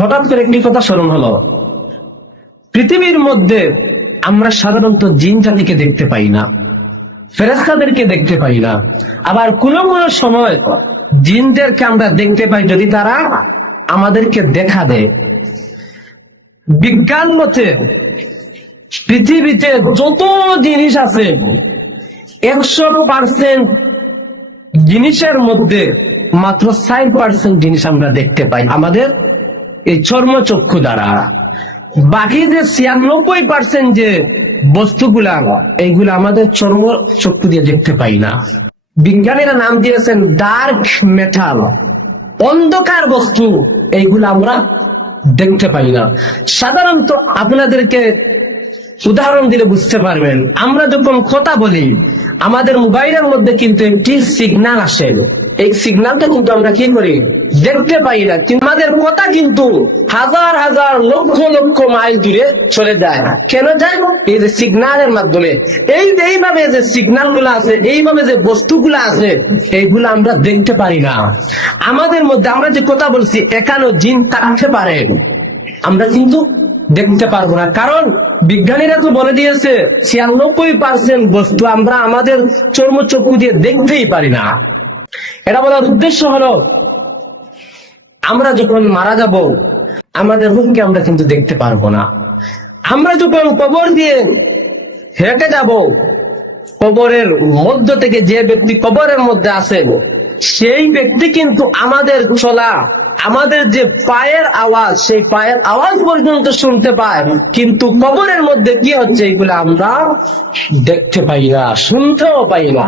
হঠাৎ করে একটি কথা স্মরণ হলো, পৃথিবীর মধ্যে আমরা সাধারণত জিন জাতিকে দেখতে পাই না, ফেরেশতাদেরকে দেখতে পাই না। আবার কোন কোন সময় জিনদেরকে আমরা দেখতে পাই যদি তারা আমাদেরকে দেখা দেয়। বিজ্ঞান মতে পৃথিবীতে যত জিনিস আছে 100% জিনিসের মধ্যে মাত্র 4% জিনিস আমরা দেখতে পাই আমাদের এই চর্মচক্ষু দ্বারা। বাকি যে 96% যে বস্তুগুলা, এইগুলা আমাদের চর্মচক্ষু দিয়ে দেখতে পাই না। বিজ্ঞানীরা নাম দিয়েছেন ডার্ক মেটাল, অন্ধকার বস্তু, এইগুলা আমরা দেখতে পাই না। সাধারণত আপনাদেরকে উদাহরণ দিলে বুঝতে পারবেন, আমরা যখন কথা বলি আমাদের মোবাইলের মধ্যে কিন্তু একটি সিগন্যাল আসে, এই সিগন্যালটা কিন্তু আমরা কি করি, দেখতে পাই না, কিন্তু আমাদের কথা কিন্তু হাজার হাজার লক্ষ লক্ষ মাইল দূরে চলে যায়। কেন যায়? এই যে সিগন্যালের মাধ্যমে। এইভাবে যে সিগন্যাল গুলো আছে, এইভাবে যে বস্তুগুলো আছে, এইগুলো আমরা দেখতে পারি না। আমাদের মধ্যে আমরা যে কথা বলছি, এখানেও জিন থাকতে পারে, আমরা কিন্তু দেখতে পারবো না। কারণ বিজ্ঞানীরা তো বলে দিয়েছে 96% বস্তু আমরা আমাদের চর্মচক্ষু দিয়ে দেখতেই পারি না। এটা বলার উদ্দেশ্য হলো, আমরা যখন মারা যাব আমাদের রূপকে আমরা কিন্তু দেখতে পারবো না। আমরা যখন কবর দিয়ে হেঁটে যাব, কবরের মধ্য থেকে যে ব্যক্তি কবরের মধ্যে আছে সেই ব্যক্তি কিন্তু আমাদের চলা, আমাদের যে পায়ের আওয়াজ, সেই পায়ের আওয়াজ পর্যন্ত শুনতে পায়, কিন্তু কবরের মধ্যে কি হচ্ছে এইগুলো আমরা দেখতে পাই না, শুনতেও পাই না।